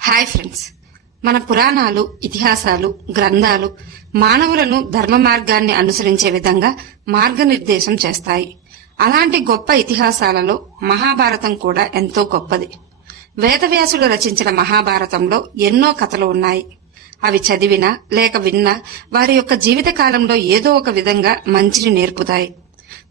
Hi friends, మన పురాణాలు, ఇతిహాసాలు, గ్రంథాలు మానవులను ధర్మ మార్గాన్ని అనుసరించే విధంగా మార్గనిర్దేశం చేస్తాయి. అలాంటి గొప్ప ఇతిహాసాలలో మహాభారతం కూడా ఎంతో గొప్పది. వేదవ్యాసుడు రచించిన మహాభారతంలో ఎన్నో కథలు ఉన్నాయి. అవి చదివినా లేక విన్నా వారి యొక్క జీవిత కాలంలో ఏదో ఒక విధంగా మంచిని నేర్పుతాయి.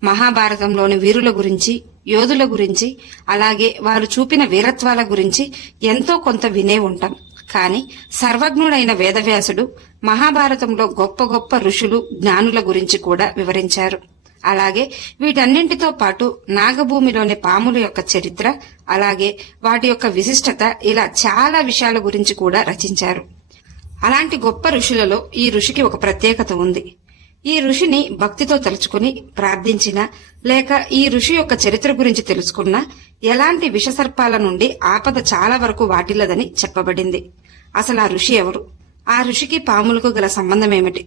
మహాభారతంలోని వీరుల గురించి, యోధుల గురించి, అలాగే వారు చూపిన వీరత్వాల గురించి ఎంతో కొంత వినే ఉంటాం. కాని సర్వజ్ఞుడైన వేదవ్యాసుడు మహాభారతంలో గొప్ప గొప్ప ఋషులు, జ్ఞానుల గురించి కూడా వివరించారు. అలాగే వీటన్నింటితో పాటు నాగభూమిలోని పాముల యొక్క చరిత్ర, అలాగే వాటి యొక్క విశిష్టత, ఇలా చాలా విషయాల గురించి కూడా రచించారు. అలాంటి గొప్ప ఋషులలో ఈ ఋషికి ఒక ప్రత్యేకత ఉంది. ఈ ఋషిని భక్తితో తలుచుకుని ప్రార్థించినా లేక ఈ ఋషి యొక్క చరిత్ర గురించి తెలుసుకున్నా ఎలాంటి విషసర్పాల నుండి ఆపద చాలా వరకు వాటిల్లదని చెప్పబడింది. అసలు ఆ ఋషి ఎవరు? ఆ ఋషికి పాములకు గల సంబంధం ఏమిటి?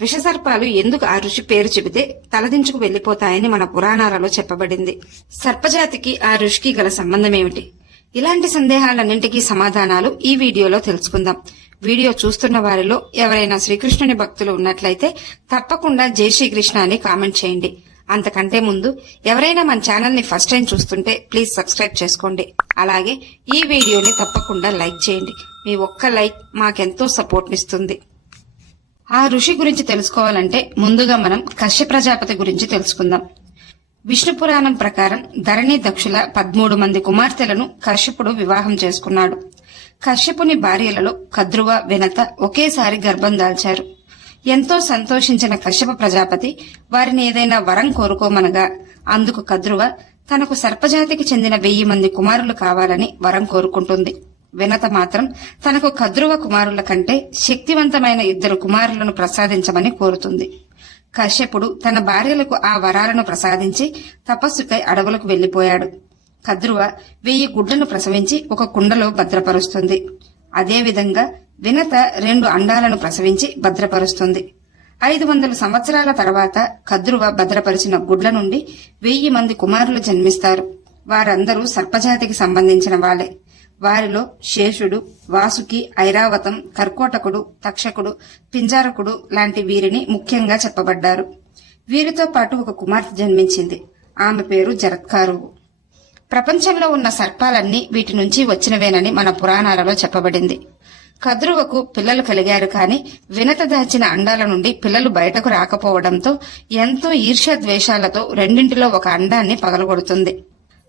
విషసర్పాలు ఎందుకు ఆ ఋషి పేరు చెబితే తలదించుకు వెళ్లిపోతాయని మన పురాణాలలో చెప్పబడింది. సర్పజాతికి ఆ ఋషికి గల సంబంధం ఏమిటి? ఇలాంటి సందేహాలన్నింటికీ సమాధానాలు ఈ వీడియోలో తెలుసుకుందాం. వీడియో చూస్తున్న వారిలో ఎవరైనా శ్రీకృష్ణుని భక్తులు ఉన్నట్లయితే తప్పకుండా జై శ్రీకృష్ణ అని కామెంట్ చేయండి. అంతకంటే ముందు ఎవరైనా మన ఛానల్ ని ఫస్ట్ టైం చూస్తుంటే ప్లీజ్ సబ్స్క్రైబ్ చేసుకోండి. అలాగే ఈ వీడియోని తప్పకుండా లైక్ చేయండి. మీ ఒక్క లైక్ మాకెంతో సపోర్ట్ ఇస్తుంది. ఆ ఋషి గురించి తెలుసుకోవాలంటే ముందుగా మనం కశ్యప ప్రజాపతి గురించి తెలుసుకుందాం. విష్ణు పురాణం ప్రకారం ధరణి దక్షుల 13 మంది కుమార్తెలను కశ్యపుడు వివాహం చేసుకున్నాడు. కశ్యపుని భార్యలలో కద్రువ, వినత ఒకేసారి గర్భం దాల్చారు. ఎంతో సంతోషించిన కశ్యప ప్రజాపతి వారిని ఏదైనా వరం కోరుకోమనగా అందుకు కద్రువ తనకు సర్పజాతికి చెందిన 1000 మంది కుమారులు కావాలని వరం కోరుకుంటుంది. వినత మాత్రం తనకు కద్రువ కుమారుల కంటే శక్తివంతమైన 2 కుమారులను ప్రసాదించమని కోరుతుంది. కశ్యపుడు తన భార్యలకు ఆ వరాలను ప్రసాదించి తపస్సుకై అడవులకు వెళ్లిపోయాడు. కద్రువ 1000 గుడ్లను ప్రసవించి ఒక కుండలో భద్రపరుస్తుంది. అదేవిధంగా వినత 2 అండాలను ప్రసవించి భద్రపరుస్తుంది. 500 సంవత్సరాల తర్వాత కద్రువ భద్రపరిచిన గుడ్ల నుండి 1000 మంది కుమారులు జన్మిస్తారు. వారందరూ సర్పజాతికి సంబంధించిన వాళ్లే. వారిలో శేషుడు, వాసుకి, ఐరావతం, కర్కోటకుడు, తక్షకుడు, పింజారకుడు లాంటి వీరిని ముఖ్యంగా చెప్పబడ్డారు. వీరితో పాటు ఒక కుమార్తె జన్మించింది. ఆమె పేరు జరత్కారువు. ప్రపంచంలో ఉన్న సర్పాలన్నీ వీటి నుంచి వచ్చినవేనని మన పురాణాలలో చెప్పబడింది. కద్రువకు పిల్లలు కలిగారు, కాని వినత దాచిన అండాల నుండి పిల్లలు బయటకు రాకపోవడంతో ఎంతో ఈర్ష్యాద్వేషాలతో రెండింటిలో ఒక అండాన్ని పగలగొడుతుంది.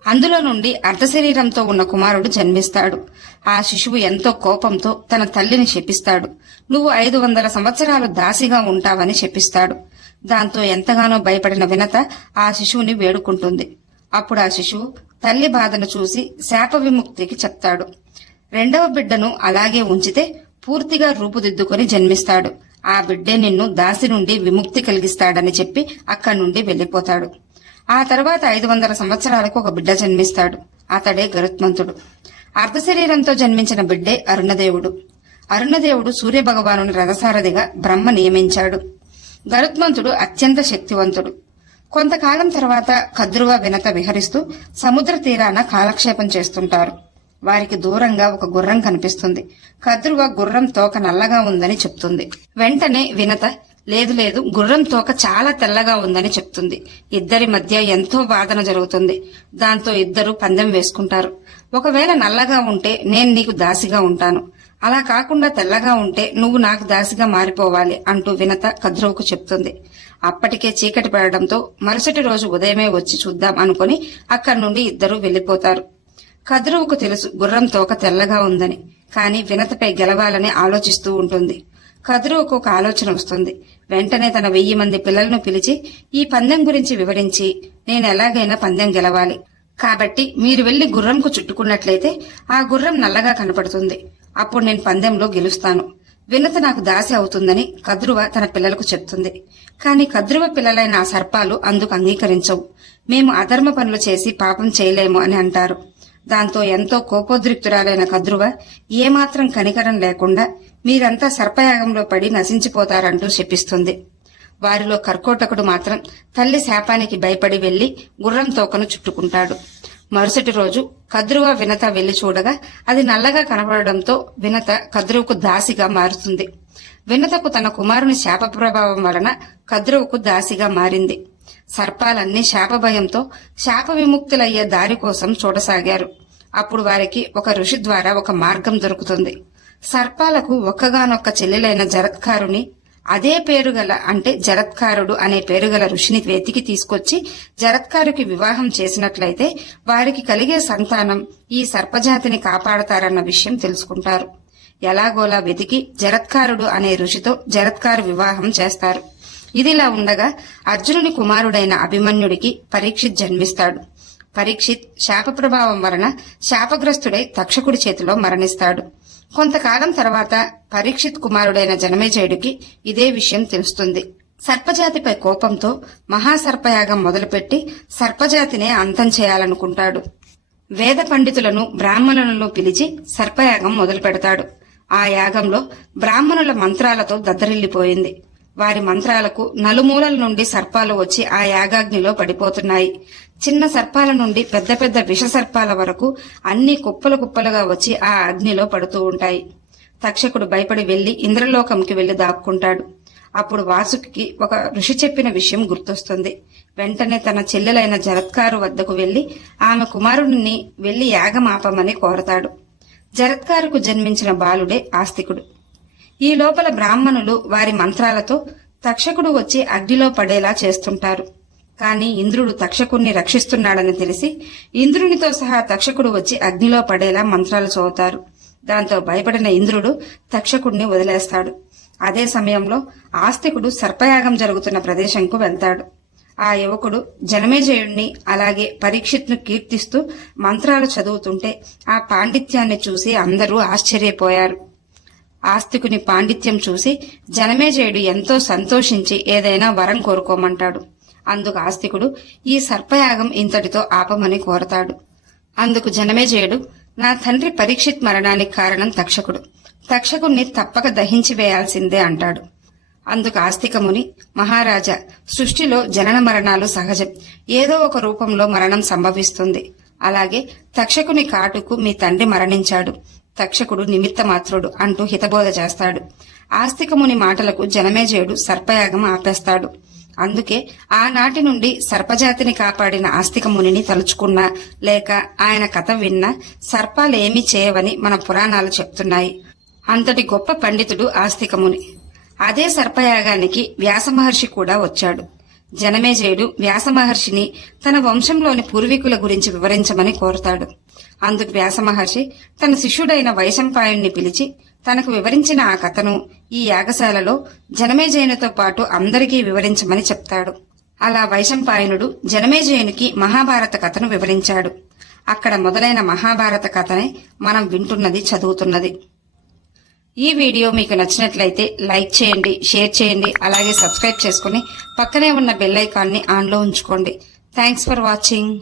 అందులో నుండి అర్ధశరీరంతో ఉన్న కుమారుడు జన్మిస్తాడు. ఆ శిశువు ఎంతో కోపంతో తన తల్లిని శపిస్తాడు. నువ్వు 500 సంవత్సరాలు దాసిగా ఉంటావని శపిస్తాడు. దాంతో ఎంతగానో భయపడిన వినత ఆ శిశువుని వేడుకుంటుంది. అప్పుడు ఆ శిశువు తల్లి బాధను చూసి శాప విముక్తికి చెప్తాడు. 2వ బిడ్డను అలాగే ఉంచితే పూర్తిగా రూపుదిద్దుకొని జన్మిస్తాడు. ఆ బిడ్డే నిన్ను దాసి నుండి విముక్తి కలిగిస్తాడని చెప్పి అక్కడి నుండి వెళ్లిపోతాడు. ఆ తర్వాత 500 సంవత్సరాలకు ఒక బిడ్డ జన్మిస్తాడు. అతడే గరుత్మంతుడు. అర్ధశరీరంతో జన్మించిన బిడ్డే అరుణదేవుడు. అరుణదేవుడు సూర్యభగవానుని రథసారథిగా బ్రహ్మ నియమించాడు. గరుత్మంతుడు అత్యంత శక్తివంతుడు. కొంతకాలం తర్వాత కద్రువ, వినత విహరిస్తూ సముద్ర తీరాన కాలక్షేపం చేస్తుంటారు. వారికి దూరంగా ఒక గుర్రం కనిపిస్తుంది. కద్రువ గుర్రం తోక నల్లగా ఉందని చెప్తుంది. వెంటనే వినత లేదు లేదు, గుర్రం తోక చాలా తెల్లగా ఉందని చెప్తుంది. ఇద్దరి మధ్య ఎంతో వాదన జరుగుతుంది. దాంతో ఇద్దరు పందెం వేసుకుంటారు. ఒకవేళ నల్లగా ఉంటే నేను నీకు దాసిగా ఉంటాను, అలా కాకుండా తెల్లగా ఉంటే నువ్వు నాకు దాసిగా మారిపోవాలి అంటూ వినత కద్రువుకు చెప్తుంది. అప్పటికే చీకటి పడడంతో మరుసటి రోజు ఉదయమే వచ్చి చూద్దాం అనుకుని అక్కడి నుండి ఇద్దరూ వెళ్లిపోతారు. కద్రువుకు తెలుసు గుర్రం తోక తెల్లగా ఉందని, కాని వినతపై గెలవాలని ఆలోచిస్తూ ఉంటుంది. కద్రువుకు ఒక ఆలోచన వస్తుంది. వెంటనే తన 1000 మంది పిల్లలను పిలిచి ఈ పందెం గురించి వివరించి, నేను ఎలాగైనా పందెం గెలవాలి కాబట్టి మీరు వెళ్లి గుర్రంకు చుట్టుకున్నట్లయితే ఆ గుర్రం నల్లగా కనపడుతుంది. అప్పుడు నేను పందెంలో గెలుస్తాను. వినత నాకు దాసి అవుతుందని కద్రువ తన పిల్లలకు చెప్తుంది. కాని కద్రువ పిల్లలైన ఆ సర్పాలు అందుకు అంగీకరించవు. మేము అధర్మ పనులు చేసి పాపం చేయలేము అని అంటారు. దాంతో ఎంతో కోపోద్రిక్తురాలైన కద్రువ ఏమాత్రం కనికరం లేకుండా మీరంతా సర్పయాగంలో పడి నశించిపోతారంటూ శపిస్తుంది. వారిలో కర్కోటకుడు మాత్రం తల్లి శాపానికి భయపడి వెళ్లి గుర్రం తోకను చుట్టుకుంటాడు. మరుసటి రోజు కద్రువ వినత వెళ్లి చూడగా అది నల్లగా కనబడడంతో వినత కద్రువుకు దాసిగా మారుతుంది. వినతకు తన కుమారుని శాప ప్రభావం వలన కద్రువుకు దాసిగా మారింది. సర్పాలన్నీ శాప భయంతో శాప విముక్తులయ్యే దారి కోసం చూడసాగారు. అప్పుడు వారికి ఒక ఋషి ద్వారా ఒక మార్గం దొరుకుతుంది. సర్పాలకు ఒక్కగానొక్క చెల్లెలైన జరత్కారుని అదే పేరుగల అంటే జరత్కారుడు అనే పేరుగల ఋషిని వెతికి తీసుకొచ్చి జరత్కారుకి వివాహం చేసినట్లయితే వారికి కలిగే సంతానం ఈ సర్పజాతిని కాపాడతారన్న విషయం తెలుసుకుంటారు. ఎలాగోలా వెతికి జరత్కారుడు అనే ఋషితో జరత్కారు వివాహం చేస్తారు. ఇదిలా ఉండగా అర్జునుని కుమారుడైన అభిమన్యుడికి పరీక్షిత్ జన్మిస్తాడు. పరీక్షిత్ శాప ప్రభావం వలన శాపగ్రస్తుడై తక్షకుడి చేతిలో మరణిస్తాడు. కొంతకాలం తర్వాత పరీక్షిత్ కుమారుడైన జనమేజయుడికి ఇదే విషయం తెలుస్తుంది. సర్పజాతిపై కోపంతో మహాసర్పయాగం మొదలుపెట్టి సర్పజాతినే అంతం చేయాలనుకుంటాడు. వేద పండితులను బ్రాహ్మణులను పిలిచి సర్పయాగం మొదలు పెడతాడు. ఆ యాగంలో బ్రాహ్మణుల మంత్రాలతో దద్దరిల్లిపోయింది. వారి మంత్రాలకు నలుమూలల నుండి సర్పాలు వచ్చి ఆ యాగాగ్నిలో పడిపోతున్నాయి. చిన్న సర్పాల నుండి పెద్ద పెద్ద విష సర్పాల వరకు అన్ని కుప్పలు కుప్పలుగా వచ్చి ఆ అగ్నిలో పడుతూ ఉంటాయి. తక్షకుడు భయపడి వెళ్లి ఇంద్రలోకంకి వెళ్లి దాక్కుంటాడు. అప్పుడు వాసుకి ఒక ఋషి చెప్పిన విషయం గుర్తొస్తుంది. వెంటనే తన చెల్లెలైన జరత్కారు వద్దకు వెళ్లి ఆమె కుమారుడిని వెళ్లి యాగం ఆపమని కోరతాడు. జరత్కారుకు జన్మించిన బాలుడే ఆస్తికుడు. ఈ లోపల బ్రాహ్మణులు వారి మంత్రాలతో తక్షకుడు వచ్చి అగ్నిలో పడేలా చేస్తుంటారు. కాని ఇంద్రుడు తక్షకుణ్ణి రక్షిస్తున్నాడని తెలిసి ఇంద్రునితో సహా తక్షకుడు వచ్చి అగ్నిలో పడేలా మంత్రాలు చదువుతారు. దాంతో భయపడిన ఇంద్రుడు తక్షకుడిని వదిలేస్తాడు. అదే సమయంలో ఆస్తికుడు సర్పయాగం జరుగుతున్న ప్రదేశంకు వెళ్తాడు. ఆ యువకుడు జనమేజయుణ్ణి అలాగే పరీక్షిత్ను కీర్తిస్తూ మంత్రాలు చదువుతుంటే ఆ పాండిత్యాన్ని చూసి అందరూ ఆశ్చర్యపోయారు. ఆస్తికుని పాండిత్యం చూసి జనమేజయుడు ఎంతో సంతోషించి ఏదైనా వరం కోరుకోమంటాడు. అందుకు ఆస్తికుడు ఈ సర్పయాగం ఇంతటితో ఆపమని కోరతాడు. అందుకు జనమేజయుడు, నా తండ్రి పరీక్షిత్ మరణానికి కారణం తక్షకుడు. తక్షకుణ్ణి తప్పక దహించి వేయాల్సిందే అంటాడు. అందుకు ఆస్తికముని, మహారాజా, సృష్టిలో జనన మరణాలు సహజం. ఏదో ఒక రూపంలో మరణం సంభవిస్తుంది. అలాగే తక్షకుని కాటుకు మీ తండ్రి మరణించాడు. తక్షకుడు నిమిత్త మాత్రుడు అంటూ హితబోధ చేస్తాడు. ఆస్తికముని మాటలకు జనమేజయుడు సర్పయాగం ఆపేస్తాడు. అందుకే ఆనాటి నుండి సర్పజాతిని కాపాడిన ఆస్తికమునిని తలుచుకున్నా లేక ఆయన కథ విన్నా సర్పాలేమీ చేయవని మన పురాణాలు చెప్తున్నాయి. అంతటి గొప్ప పండితుడు ఆస్తికముని. అదే సర్పయాగానికి వ్యాసమహర్షి కూడా వచ్చాడు. జనమేజయుడు వ్యాసమహర్షిని తన వంశంలోని పూర్వీకుల గురించి వివరించమని కోరతాడు. అందుకు వ్యాసమహర్షి తన శిష్యుడైన వైశంపాయుణ్ణి పిలిచి తనకు వివరించిన ఆ కథను ఈ యాగశాలలో జనమేజయునితో పాటు అందరికీ వివరించమని చెప్తాడు. అలా వైశంపాయనుడు జనమేజయునికి మహాభారత కథను వివరించాడు. అక్కడ మొదలైన మహాభారత కథనే మనం వింటున్నది, చదువుతున్నది. ఈ వీడియో మీకు నచ్చినట్లయితే లైక్ చేయండి, షేర్ చేయండి, అలాగే సబ్స్క్రైబ్ చేసుకుని పక్కనే ఉన్న బెల్ ఐకాన్ని ఆన్లో ఉంచుకోండి. Thanks for watching.